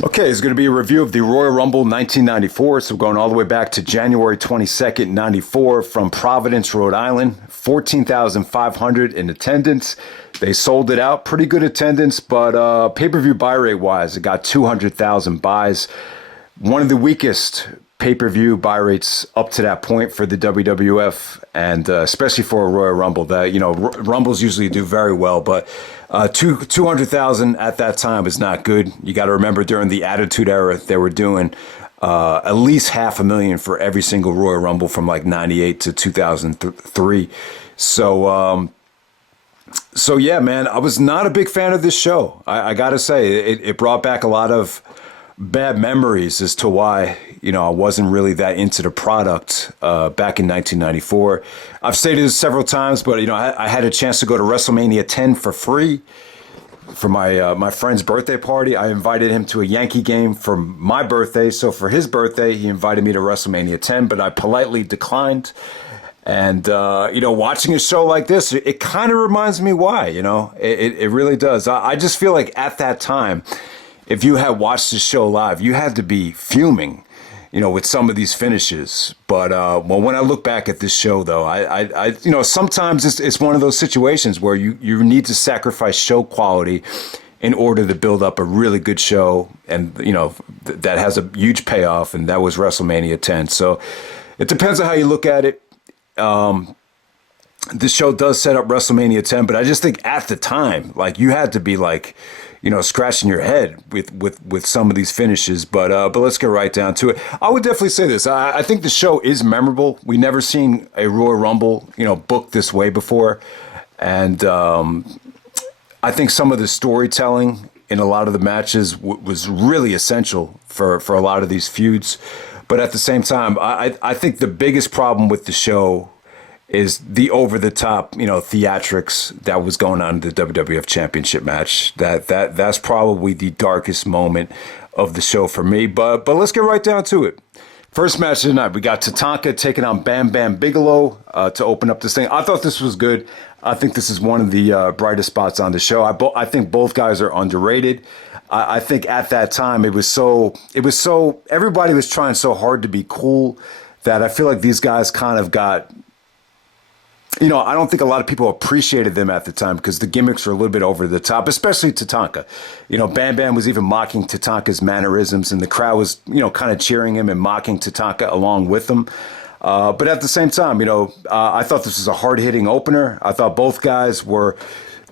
Okay, it's going to be a review of the Royal Rumble 1994. So we're going all the way back to January 22nd, 94 from Providence, Rhode Island. 14,500 in attendance. They sold it out. Pretty good attendance, but pay-per-view buy rate wise, it got 200,000 buys. One of the weakest pay-per-view buy rates up to that point for the WWF, and especially for a Royal Rumble. That, you know, Rumbles usually do very well, but 200,000 at that time is not good. You got to remember, during the Attitude Era, they were doing at least 500,000 for every single Royal Rumble from like 98 to 2003. So yeah, man, I was not a big fan of this show. I got to say, it brought back a lot of bad memories as to why, you know, I wasn't really that into the product back in 1994. I've stated this several times, but, you know, I had a chance to go to WrestleMania 10 for free for my friend's birthday party. I invited him to a Yankee game for my birthday. So for his birthday, he invited me to WrestleMania 10, but I politely declined. And, you know, watching a show like this, it kind of reminds me why, you know, it really does. I just feel like at that time, if you had watched the show live, you had to be fuming, you know, with some of these finishes. But well, when I look back at this show, though, I you know, sometimes it's one of those situations where you need to sacrifice show quality in order to build up a really good show, and, you know, that has a huge payoff, and that was WrestleMania 10. So it depends on how you look at it. This show does set up WrestleMania 10, but I just think at the time, like, you had to be like, you know, scratching your head with some of these finishes. But let's get right down to it. I would definitely say this. I think the show is memorable. We never seen a Royal Rumble, you know, booked this way before. And I think some of the storytelling in a lot of the matches was really essential for a lot of these feuds. But at the same time, I think the biggest problem with the show is the over-the-top, you know, theatrics that was going on in the WWF Championship match. That's probably the darkest moment of the show for me. But let's get right down to it. First match of the night, we got Tatanka taking on Bam Bigelow to open up this thing. I thought this was good. I think this is one of the brightest spots on the show. I think both guys are underrated. I think at that time it was so everybody was trying so hard to be cool that I feel like these guys kind of got, you know, I don't think a lot of people appreciated them at the time because the gimmicks were a little bit over the top, especially Tatanka. You know, Bam was even mocking Tatanka's mannerisms, and the crowd was, you know, kind of cheering him and mocking Tatanka along with him. But at the same time, you know, I thought this was a hard-hitting opener. I thought both guys were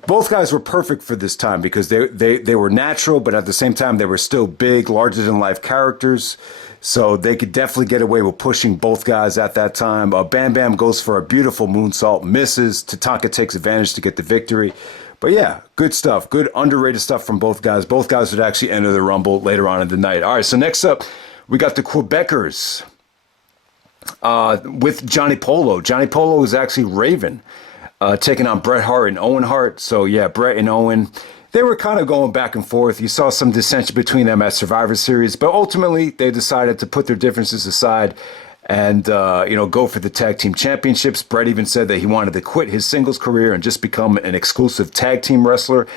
perfect for this time because they were natural, but at the same time, they were still big, larger-than-life characters. So they could definitely get away with pushing both guys at that time. Bam goes for a beautiful moonsault, misses. Tatanka takes advantage to get the victory. But yeah, good stuff. Good underrated stuff from both guys. Both guys would actually enter the Rumble later on in the night. All right, so next up, we got the Quebecers with Johnny Polo. Johnny Polo is actually Raven, taking on Bret Hart and Owen Hart. So yeah, Bret and Owen, they were kind of going back and forth. You saw some dissension between them at Survivor Series, but ultimately they decided to put their differences aside and, you know, go for the tag team championships. Bret even said that he wanted to quit his singles career and just become an exclusive tag team wrestler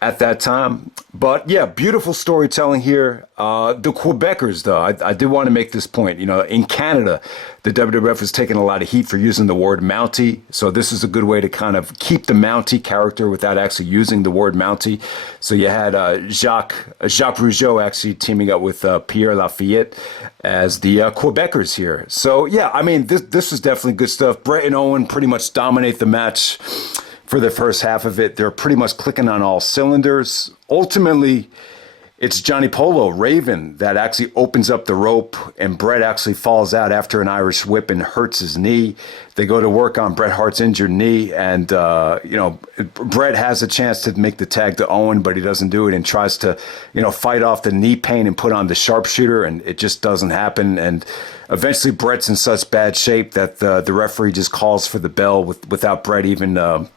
at that time. But yeah, beautiful storytelling here. The Quebecers, though, I did want to make this point. You know, in Canada, the WWF was taking a lot of heat for using the word Mountie. So this is a good way to kind of keep the Mountie character without actually using the word Mountie. So you had Jacques Rougeau actually teaming up with Pierre Lafayette as the Quebecers here. So yeah, I mean, this was definitely good stuff. Bret and Owen pretty much dominate the match for the first half of it. They're pretty much clicking on all cylinders. Ultimately, it's Johnny Polo, Raven, that actually opens up the rope, and Bret actually falls out after an Irish whip and hurts his knee. They go to work on Bret Hart's injured knee, and, you know, Bret has a chance to make the tag to Owen, but he doesn't do it and tries to, you know, fight off the knee pain and put on the sharpshooter, and it just doesn't happen. And eventually Bret's in such bad shape that the referee just calls for the bell without Bret even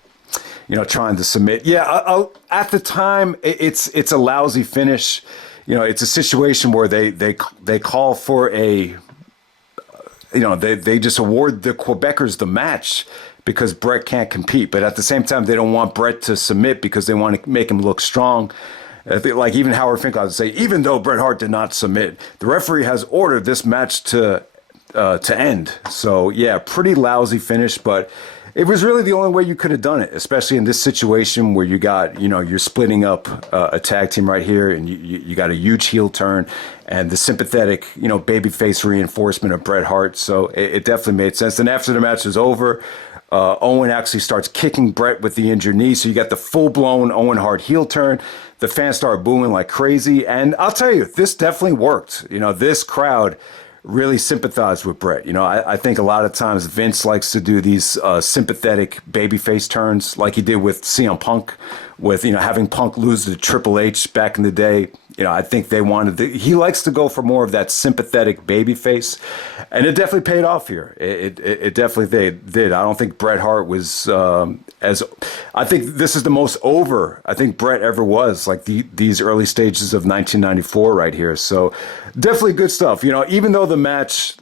you know, trying to submit. Yeah, at the time, it's a lousy finish. You know, it's a situation where they call for a, you know, they just award the Quebecers the match because Bret can't compete. But at the same time, they don't want Bret to submit because they want to make him look strong. I think, like even Howard Finkel would say, even though Bret Hart did not submit, the referee has ordered this match to end. So yeah, pretty lousy finish, but it was really the only way you could have done it, especially in this situation where you got, you're splitting up a tag team right here, and you got a huge heel turn and the sympathetic, babyface reinforcement of Bret Hart. So it definitely made sense. And after the match was over, Owen actually starts kicking Bret with the injured knee. So you got the full-blown Owen Hart heel turn. The fans start booing like crazy. And I'll tell you, this definitely worked. This crowd really sympathized with Bret. I think a lot of times Vince likes to do these sympathetic babyface turns like he did with CM Punk, with, having Punk lose to Triple H back in the day. I think he likes to go for more of that sympathetic babyface, and it definitely paid off here. It definitely did. I don't think Bret Hart was I think this is the most over I think Bret ever was, like these early stages of 1994 right here. So definitely good stuff. Even though the match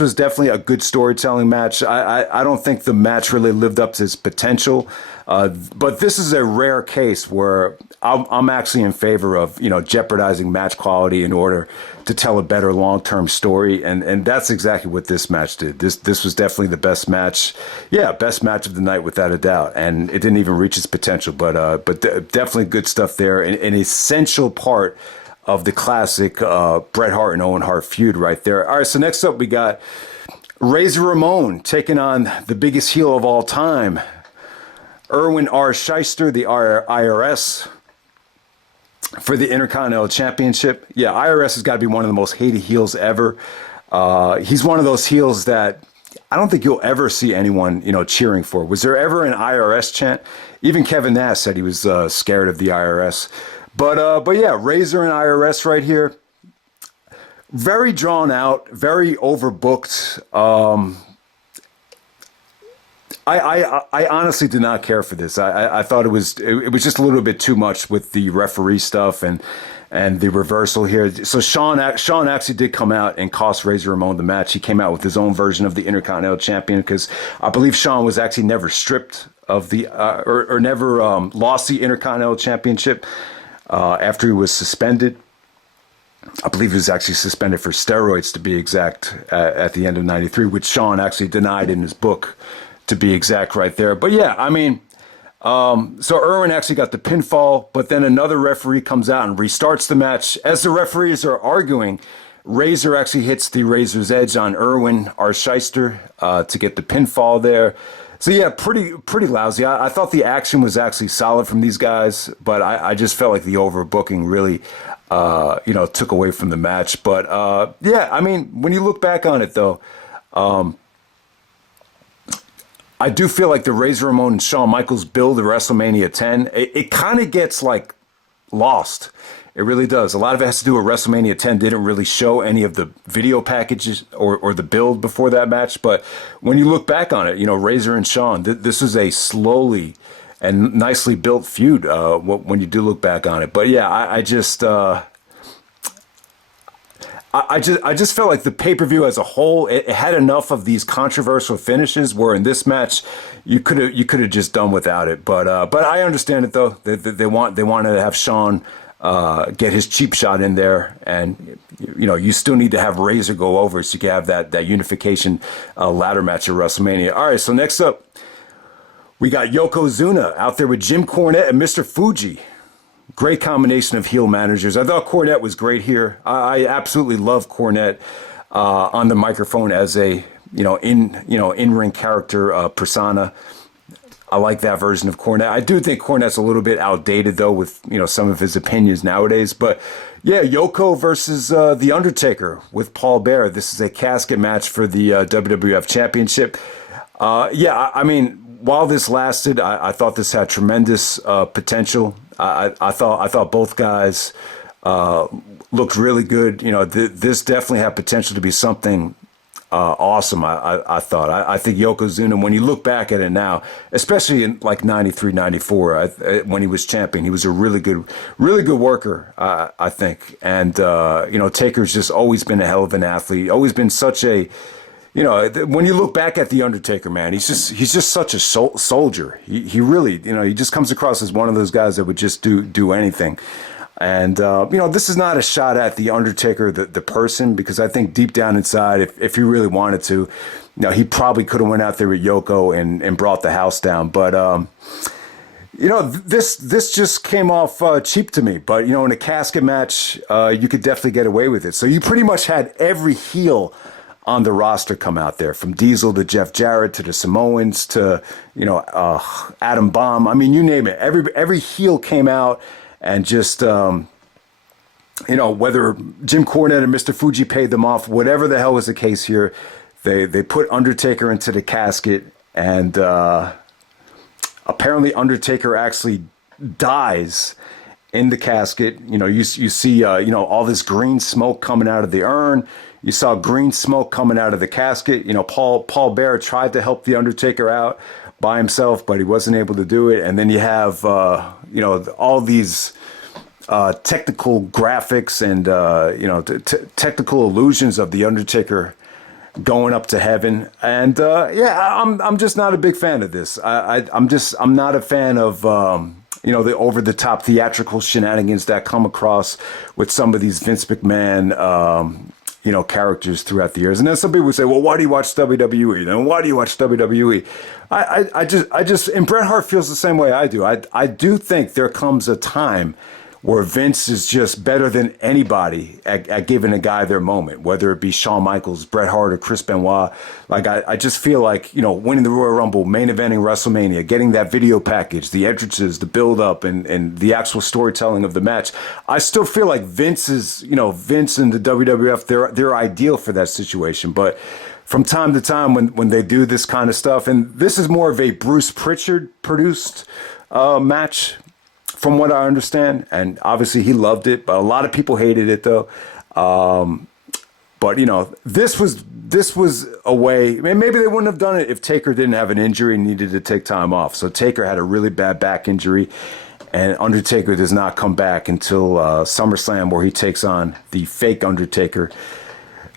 was definitely a good storytelling match, I don't think the match really lived up to its potential. But this is a rare case where I'm actually in favor of, jeopardizing match quality in order to tell a better long-term story. And that's exactly what this match did. This was definitely the best match. Yeah, best match of the night without a doubt. And it didn't even reach its potential, but definitely good stuff there. An essential part of the classic Bret Hart and Owen Hart feud right there. All right, so next up we got Razor Ramon taking on the biggest heel of all time, Irwin R. Shyster, the IRS, for the Intercontinental Championship. Yeah, IRS has got to be one of the most hated heels ever. He's one of those heels that I don't think you'll ever see anyone, cheering for. Was there ever an IRS chant? Even Kevin Nash said he was scared of the IRS. But yeah, Razor and IRS right here. Very drawn out, very overbooked. I honestly did not care for this. I thought it was just a little bit too much with the referee stuff and the reversal here. So Shawn actually did come out and cost Razor Ramon the match. He came out with his own version of the Intercontinental Champion because I believe Shawn was actually never stripped of the or never lost the Intercontinental Championship after he was suspended. I believe he was actually suspended for steroids, to be exact, at the end of '93, which Shawn actually denied in his book, to be exact right there. But yeah, I mean, so Irwin actually got the pinfall, but then another referee comes out and restarts the match. As the referees are arguing, Razor actually hits the Razor's Edge on Irwin R. Shyster to get the pinfall there. So yeah, pretty lousy. I thought the action was actually solid from these guys, but I just felt like the overbooking really, took away from the match. But yeah, I mean, when you look back on it though, I do feel like the Razor Ramon and Shawn Michaels build of WrestleMania 10, it kind of gets like lost. It really does. A lot of it has to do with WrestleMania 10 didn't really show any of the video packages or the build before that match. But when you look back on it, Razor and Shawn, this is a slowly and nicely built feud when you do look back on it. But yeah, I just felt like the pay-per-view as a whole, it had enough of these controversial finishes where in this match you could have just done without it. But I understand it though. They wanted to have Shawn get his cheap shot in there, and you still need to have Razor go over so you can have that unification ladder match at WrestleMania. All right, so next up we got Yokozuna out there with Jim Cornette and Mr. Fuji. Great combination of heel managers. I thought Cornette was great here. I absolutely love Cornette on the microphone as a in-ring character persona. I like that version of Cornette. I do think Cornette's a little bit outdated though with some of his opinions nowadays. But yeah, Yoko versus the Undertaker with Paul Bearer. This is a casket match for the WWF Championship. Yeah, I mean, while this lasted, I thought this had tremendous potential. I thought both guys looked really good. This definitely had potential to be something awesome. I thought. I think Yokozuna, when you look back at it now, especially in like 93, 94, when he was champion, he was a really good worker. I think, and Taker's just always been a hell of an athlete. Always been such a when you look back at the Undertaker, man, he's just such a soldier. He really, he just comes across as one of those guys that would just do anything. And, this is not a shot at The Undertaker, the person, because I think deep down inside, if he really wanted to, he probably could have went out there with Yoko and brought the house down. But, this just came off cheap to me. But, in a casket match, you could definitely get away with it. So you pretty much had every heel on the roster come out there, from Diesel to Jeff Jarrett to the Samoans to, Adam Bomb. I mean, you name it. Every heel came out and just, whether Jim Cornette or Mr. Fuji paid them off, whatever the hell was the case here, they put Undertaker into the casket, and apparently Undertaker actually dies in the casket. You see, all this green smoke coming out of the urn. You saw green smoke coming out of the casket. Paul Bearer tried to help the Undertaker out by himself, but he wasn't able to do it. And then you have, all these technical graphics and, technical illusions of the Undertaker going up to heaven. And I'm just not a big fan of this. I'm not a fan of the over the top theatrical shenanigans that come across with some of these Vince McMahon characters throughout the years. And then some people would say, well, why do you watch WWE? Then why do you watch WWE? I just, and Bret Hart feels the same way I do. I do think there comes a time where Vince is just better than anybody at giving a guy their moment, whether it be Shawn Michaels, Bret Hart, or Chris Benoit. Like, I just feel like, winning the Royal Rumble, main eventing WrestleMania, getting that video package, the entrances, the build-up, and the actual storytelling of the match. I still feel like Vince and the WWF, they're ideal for that situation. But from time to time, when they do this kind of stuff, and this is more of a Bruce Pritchard produced match, from what I understand, and obviously he loved it, but a lot of people hated it though. But this was a way. Maybe they wouldn't have done it if Taker didn't have an injury and needed to take time off. So Taker had a really bad back injury, and Undertaker does not come back until SummerSlam, where he takes on the fake Undertaker.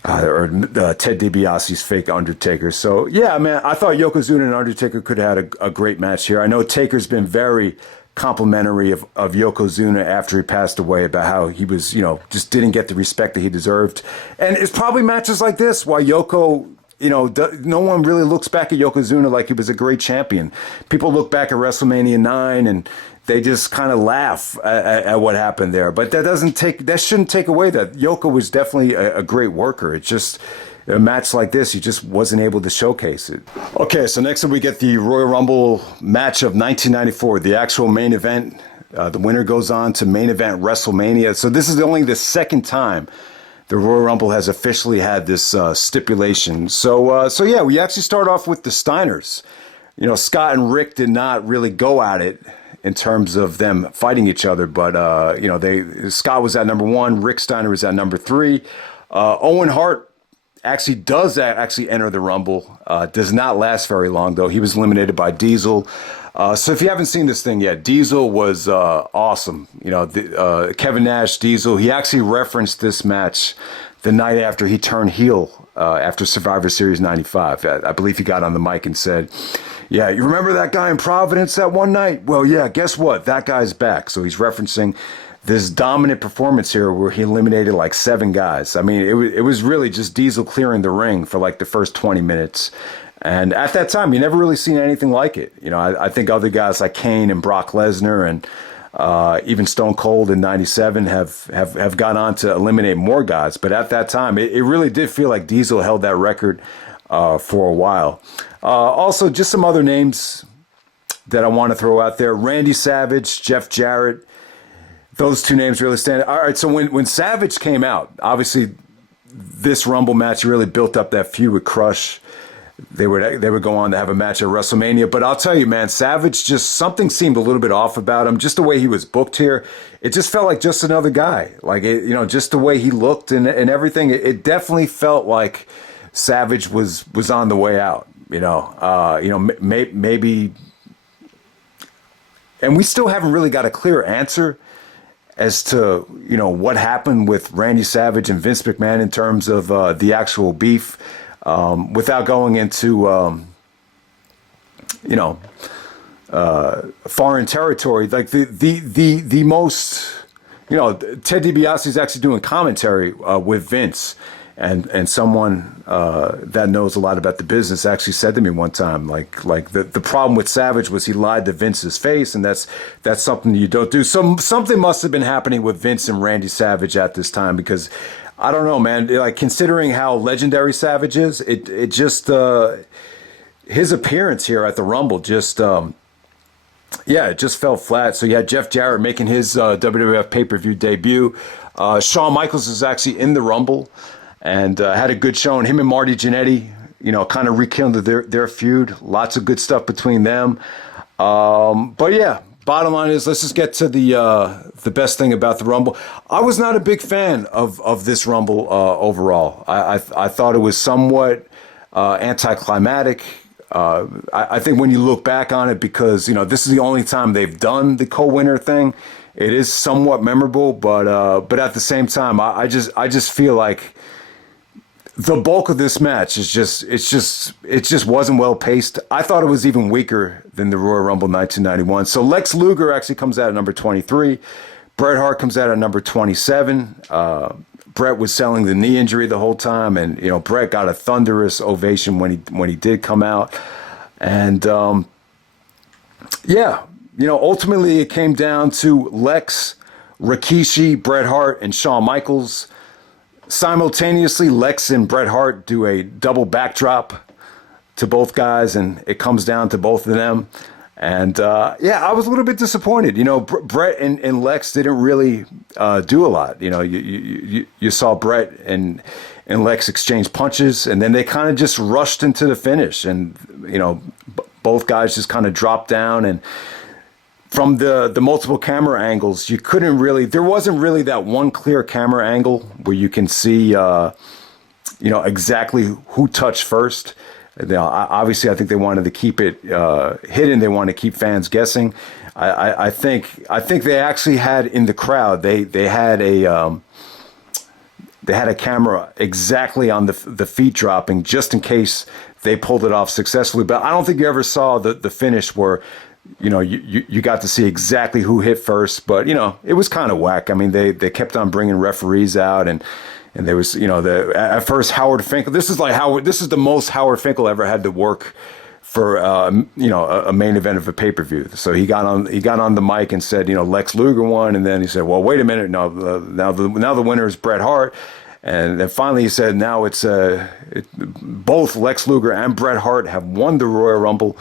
Or Ted DiBiase's fake Undertaker. So yeah, man, I thought Yokozuna and Undertaker could have had a great match here. I know Taker's been very complimentary of Yokozuna after he passed away, about how he was, just didn't get the respect that he deserved. And it's probably matches like this why Yoko, no one really looks back at Yokozuna like he was a great champion. People look back at WrestleMania 9 and they just kind of laugh at what happened there. But that shouldn't take away that Yoko was definitely a great worker. It's just a match like this, he just wasn't able to showcase it. Okay, so next up we get the Royal Rumble match of 1994, the actual main event. The winner goes on to main event WrestleMania. So this is only the second time the Royal Rumble has officially had this stipulation. So yeah, we actually start off with the Steiners. Scott and Rick did not really go at it in terms of them fighting each other, but Scott was at number 1, Rick Steiner was at number 3. Owen Hart actually does enter the Rumble. Does not last very long, though. He was eliminated by Diesel. So if you haven't seen this thing yet, Diesel was awesome. Kevin Nash, Diesel, he actually referenced this match the night after he turned heel after Survivor Series 95. I believe he got on the mic and said, yeah, you remember that guy in Providence that one night? Well, yeah, guess what? That guy's back. So he's referencing this dominant performance here where he eliminated like 7 guys. I mean, it was really just Diesel clearing the ring for like the first 20 minutes. And at that time, you never really seen anything like it. I think other guys like Kane and Brock Lesnar and even Stone Cold in 97 have gone on to eliminate more guys. But at that time, it really did feel like Diesel held that record for a while. Also, just some other names that I want to throw out there. Randy Savage, Jeff Jarrett. Those 2 names really stand out. All right, so when Savage came out, obviously this Rumble match really built up that feud with Crush. They would go on to have a match at WrestleMania. But I'll tell you, man, Savage, just something seemed a little bit off about him. Just the way he was booked here, it just felt like just another guy. Like, just the way he looked and everything. It definitely felt like Savage was on the way out. Maybe, and we still haven't really got a clear answer as to, what happened with Randy Savage and Vince McMahon in terms of the actual beef, without going into, foreign territory. Like the most, Ted DiBiase is actually doing commentary with Vince. And someone that knows a lot about the business actually said to me one time, like the problem with Savage was he lied to Vince's face, and that's something you don't do. Something must have been happening with Vince and Randy Savage at this time, because I don't know, man. Like, considering how legendary Savage is, it just his appearance here at the Rumble just it just fell flat. So you had Jeff Jarrett making his WWF pay-per-view debut. Shawn Michaels is actually in the Rumble. And had a good showing. Him and Marty Jannetty, kind of rekindled their feud. Lots of good stuff between them. But yeah, bottom line is, let's just get to the best thing about the Rumble. I was not a big fan of this Rumble overall. I thought it was somewhat anticlimactic. I think when you look back on it, because this is the only time they've done the co-winner thing, it is somewhat memorable. But at the same time, I just feel like the bulk of this match is it just wasn't well paced. I thought it was even weaker than the Royal Rumble 1991. So Lex Luger actually comes out at number 23. Bret Hart comes out at number 27. Bret was selling the knee injury the whole time, and Bret got a thunderous ovation when he did come out. And ultimately it came down to Lex, Rikishi, Bret Hart, and Shawn Michaels. Simultaneously, Lex and Bret Hart do a double backdrop to both guys, and it comes down to both of them. And I was a little bit disappointed. Bret and Lex didn't really do a lot. You saw Bret and Lex exchange punches, and then they kind of just rushed into the finish. And both guys just kind of dropped down, and from the multiple camera angles, there wasn't really that one clear camera angle where you can see, exactly who touched first. Obviously, I think they wanted to keep it hidden. They wanted to keep fans guessing. I think they actually had in the crowd, they had a camera exactly on the feet dropping, just in case they pulled it off successfully. But I don't think you ever saw the finish where you got to see exactly who hit first. But it was kind of whack. I mean, they kept on bringing referees out, and there was at first Howard Finkel. This is the most Howard Finkel ever had to work for a main event of a pay-per-view. So he got on the mic and said, Lex Luger won, and then he said, well, wait a minute, no, now the winner is Bret Hart. And then finally he said, now it's both Lex Luger and Bret Hart have won the Royal Rumble.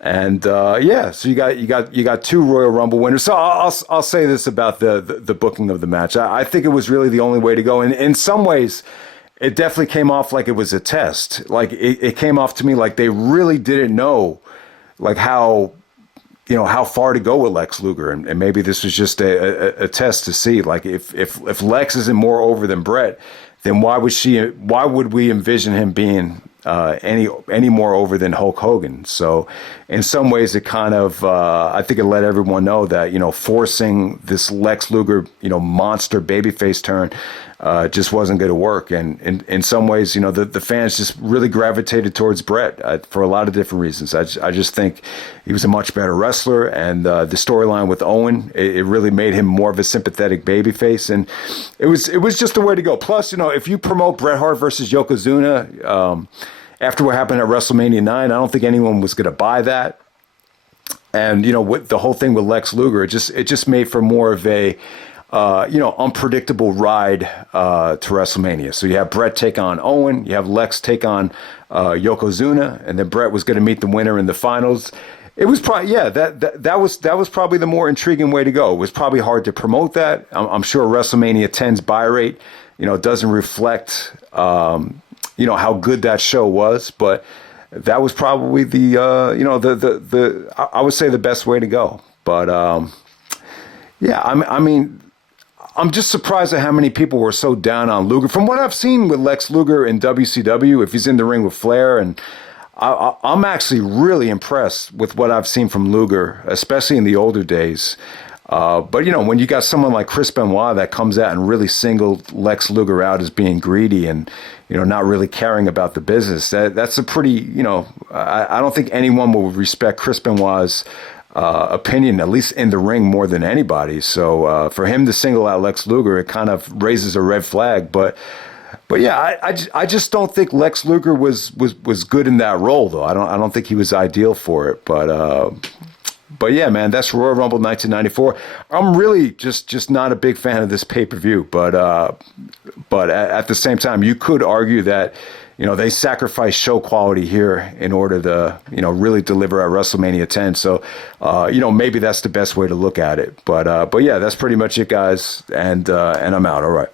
And so you got two Royal Rumble winners. So I'll say this about the booking of the match. I think it was really the only way to go. And in some ways, it definitely came off like it was a test. Like it came off to me like they really didn't know, like how far to go with Lex Luger, and maybe this was just a test to see, like if Lex isn't more over than Bret, then why would we envision him being any more over than Hulk Hogan? So in some ways it kind of I think it let everyone know that forcing this Lex Luger monster babyface turn just wasn't going to work. And in some ways, the fans just really gravitated towards Bret for a lot of different reasons. I just think he was a much better wrestler, and the storyline with Owen, it really made him more of a sympathetic babyface, and it was just the way to go. Plus, if you promote Bret Hart versus Yokozuna after what happened at WrestleMania 9, I don't think anyone was going to buy that. And with the whole thing with Lex Luger, it just made for more of a unpredictable ride to WrestleMania. So you have Bret take on Owen, you have Lex take on Yokozuna, and then Bret was going to meet the winner in the finals. It was probably that was probably the more intriguing way to go. It was probably hard to promote that. I'm sure WrestleMania 10's buy rate doesn't reflect how good that show was, but that was probably I would say the best way to go. But I mean, I'm just surprised at how many people were so down on Luger. From what I've seen with Lex Luger in WCW, if he's in the ring with Flair, and I'm actually really impressed with what I've seen from Luger, especially in the older days. But when you got someone like Chris Benoit that comes out and really singled Lex Luger out as being greedy and not really caring about the business, that's a pretty I don't think anyone will respect Chris Benoit's opinion, at least in the ring, more than anybody. So for him to single out Lex Luger, it kind of raises a red flag. But yeah, I just don't think Lex Luger was good in that role, though. I don't think he was ideal for it. But yeah, man, that's Royal Rumble 1994. I'm really just not a big fan of this pay-per-view, but at the same time, you could argue that, you know, they sacrificed show quality here in order to, you know, really deliver at WrestleMania 10. So, you know, maybe that's the best way to look at it. But yeah, that's pretty much it, guys. And I'm out. All right.